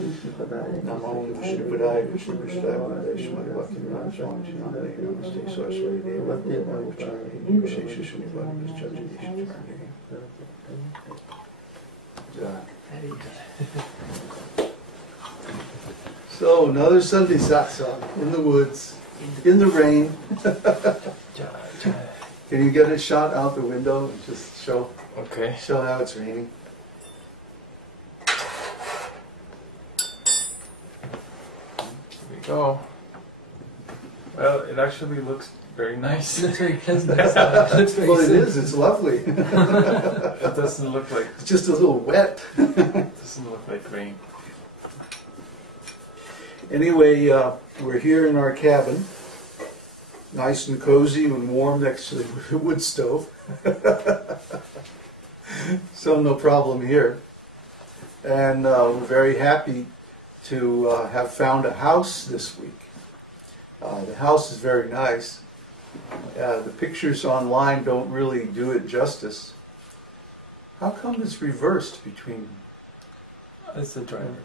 Namo Vishnu Padaya Vishnu Vishnu Padaya Shmati Bhakti-vedanta Swami Namaste Namaste Saraswati Deva Deva Vishesha Srinivadi So another Sunday satsang in the woods, in the rain. Can you get a shot out the window and just show how it's raining? Go. Well, it actually looks very nice. It looks very pleasant. Well, it is. It's lovely. It doesn't look like... It's just a little wet. It doesn't look like rain. Anyway, we're here in our cabin. Nice and cozy and warm next to the wood stove. So no problem here. And we're very happy to have found a house this week. The house is very nice. The pictures online don't really do it justice. How come it's reversed between... It's the driver.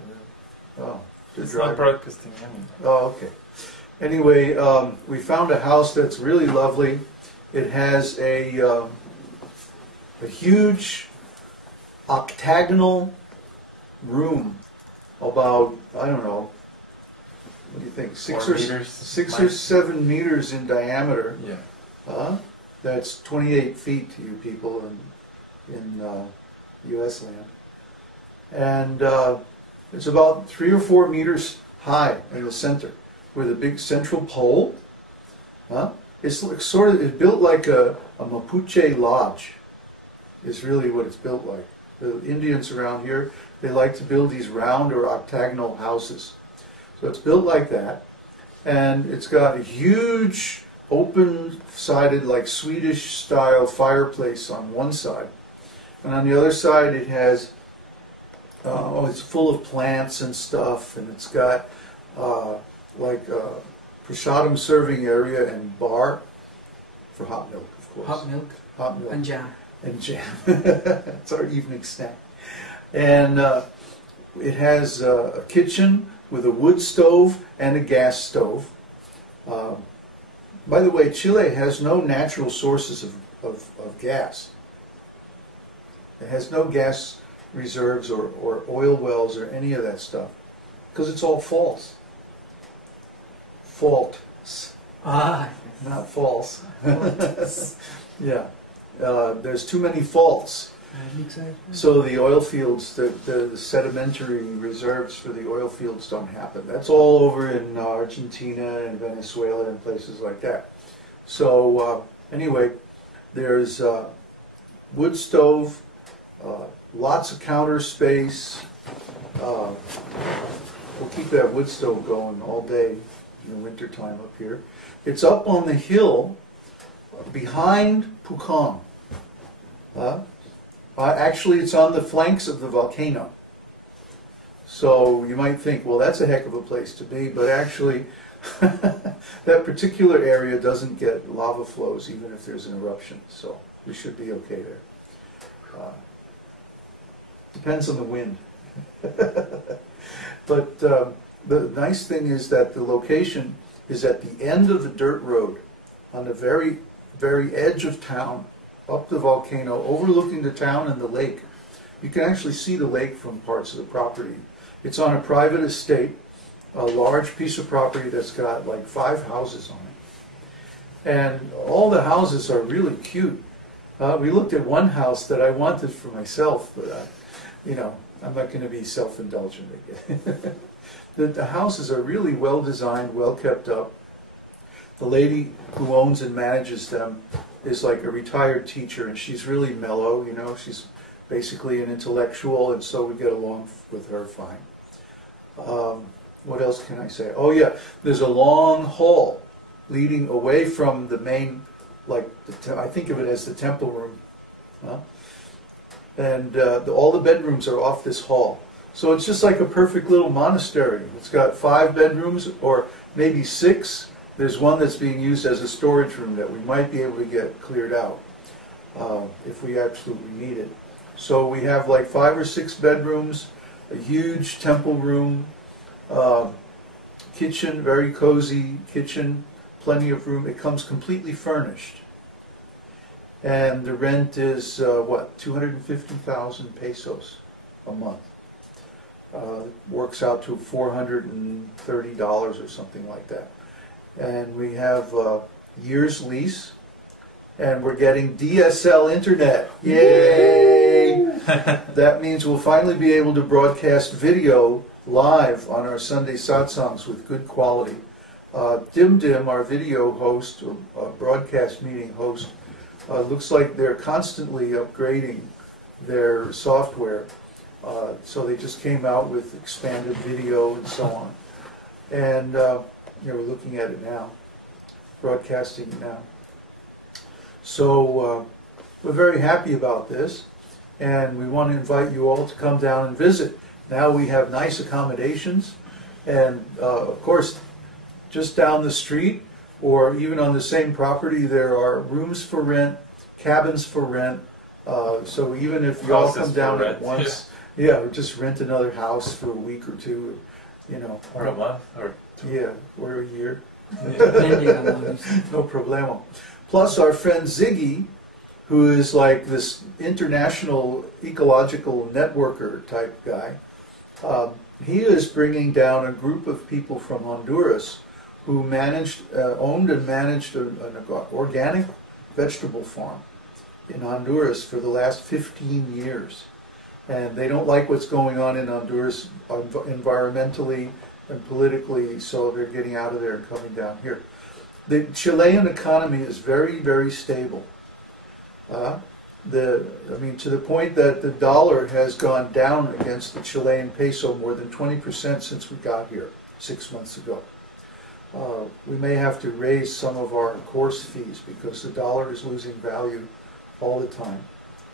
Oh, it's not broadcasting anymore. Oh, okay. Anyway, we found a house that's really lovely. It has a huge octagonal room, about, I don't know, what do you think, 6 or 7 meters in diameter. Yeah. That's 28 feet to you people in U.S. land. And it's about 3 or 4 meters high in the center, with a big central pole. It's built like a Mapuche lodge, is really what it's built like. The Indians around here, they like to build these round or octagonal houses. So it's built like that, and it's got a huge open-sided, like Swedish-style fireplace on one side. And on the other side it has, it's full of plants and stuff, and it's got like a pratiṣṭhitam serving area and bar for hot milk, of course. Hot milk. Hot milk. And jam. And jam. It's our evening snack. And it has a kitchen with a wood stove and a gas stove. By the way, Chile has no natural sources of gas. It has no gas reserves or oil wells or any of that stuff, because it's all false. Faults. Not false. Yeah. There's too many faults. So the oil fields, the sedimentary reserves for the oil fields don't happen. That's all over in Argentina and Venezuela and places like that. So anyway, there's wood stove, lots of counter space. We'll keep that wood stove going all day in the wintertime up here. It's up on the hill behind Pucón. Actually, it's on the flanks of the volcano. So you might think, well, that's a heck of a place to be, but actually that particular area doesn't get lava flows even if there's an eruption, so we should be okay there. Depends on the wind. But the nice thing is that the location is at the end of the dirt road, on the very, very edge of town, up the volcano, overlooking the town and the lake. You can actually see the lake from parts of the property. It's on a private estate, a large piece of property that's got like 5 houses on it. And all the houses are really cute. We looked at one house that I wanted for myself, but I'm not going to be self-indulgent again. The houses are really well designed, well kept up. The lady who owns and manages them is like a retired teacher, and she's really mellow, she's basically an intellectual, and so we get along with her fine. What else can I say? Oh yeah, there's a long hall leading away from the main, I think of it as the temple room. And all the bedrooms are off this hall. So it's just like a perfect little monastery. It's got 5 bedrooms, or maybe 6. There's one that's being used as a storage room that we might be able to get cleared out if we absolutely need it. So we have like 5 or 6 bedrooms, a huge temple room, kitchen, very cozy kitchen, plenty of room. It comes completely furnished. And the rent is, 250,000 pesos a month. Works out to $430 or something like that. And we have a year's lease, and we're getting DSL internet. Yay! That means we'll finally be able to broadcast video live on our Sunday satsangs with good quality. Dim Dim, our video host, or broadcast meeting host, looks like they're constantly upgrading their software. So they just came out with expanded video and so on. And we're looking at it now, broadcasting it now. So we're very happy about this, and we want to invite you all to come down and visit. Now we have nice accommodations, and of course, just down the street or even on the same property, there are rooms for rent, cabins for rent. So even if you all come down at once, or just rent another house for a week or two, or a month, or 2. Yeah, or a year. Yeah. No problemo. Plus our friend Ziggy, who is like this international ecological networker type guy, he is bringing down a group of people from Honduras who owned and managed an organic vegetable farm in Honduras for the last 15 years. And they don't like what's going on in Honduras environmentally and politically, so they're getting out of there and coming down here. The Chilean economy is very, very stable. To the point that the dollar has gone down against the Chilean peso more than 20% since we got here 6 months ago. We may have to raise some of our course fees because the dollar is losing value all the time.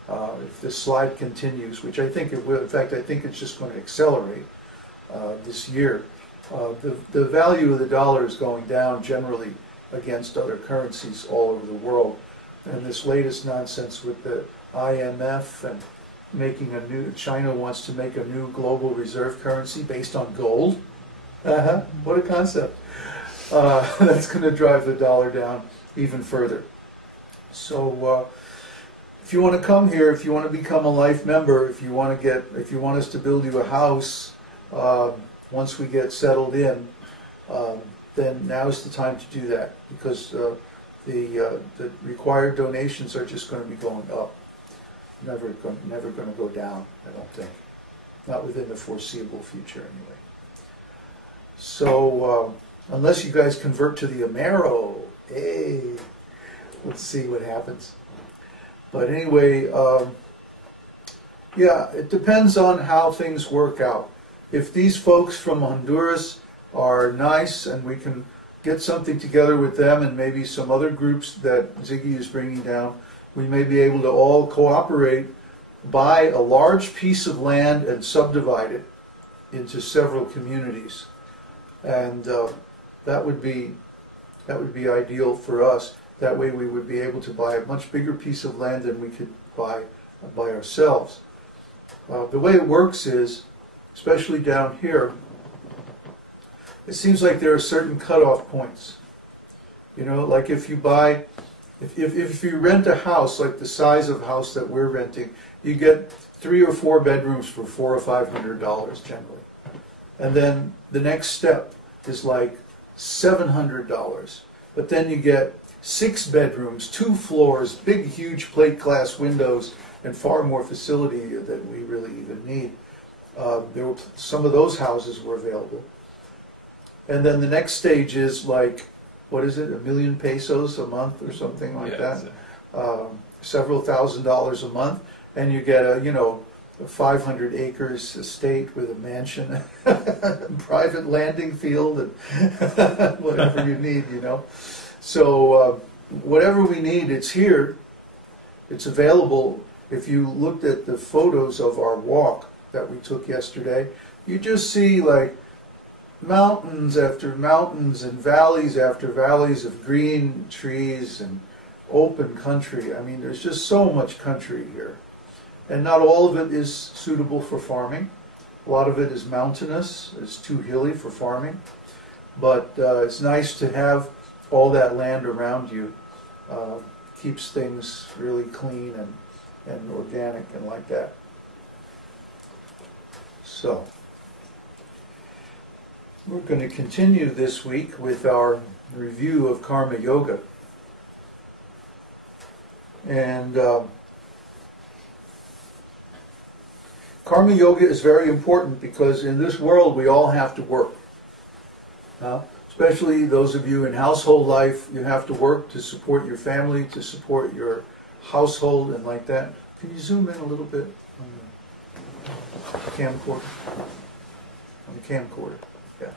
If this slide continues, which I think it will, in fact I think it's just going to accelerate this year, the value of the dollar is going down generally against other currencies all over the world. And this latest nonsense with the IMF and China wants to make a new global reserve currency based on gold. What a concept. That's going to drive the dollar down even further. So if you want to come here, if you want to become a life member, if you want us to build you a house once we get settled in, then now is the time to do that, because the required donations are just going to be going up. Never going to go down, I don't think. Not within the foreseeable future, anyway. So, unless you guys convert to the Amero, hey, let's see what happens. But anyway, it depends on how things work out. If these folks from Honduras are nice and we can get something together with them and maybe some other groups that Ziggy is bringing down, we may be able to all cooperate, buy a large piece of land and subdivide it into several communities. And that would be ideal for us. That way we would be able to buy a much bigger piece of land than we could buy by ourselves. The way it works is, especially down here, it seems like there are certain cutoff points. Like if you rent a house, like the size of house that we're renting, you get 3 or 4 bedrooms for $400 or $500 generally. And then the next step is like $700. But then you get 6 bedrooms, 2 floors, big, huge plate glass windows, and far more facility than we really even need. Some of those houses were available. And then the next stage is like, what is it, 1 million pesos a month or something like that? Several $1,000s a month, and you get a 500 acres estate with a mansion, private landing field, and whatever you need, So whatever we need, it's here. It's available. If you looked at the photos of our walk that we took yesterday, you just see like mountains after mountains and valleys after valleys of green trees and open country. I mean, there's just so much country here. And not all of it is suitable for farming. A lot of it is mountainous, it's too hilly for farming. But it's nice to have all that land around you. Keeps things really clean and organic and like that. So, we're going to continue this week with our review of Karma Yoga. And Karma Yoga is very important because in this world we all have to work. Especially those of you in household life, you have to work to support your family, to support your household and like that. Can you zoom in a little bit on the camcorder? On the camcorder, yeah.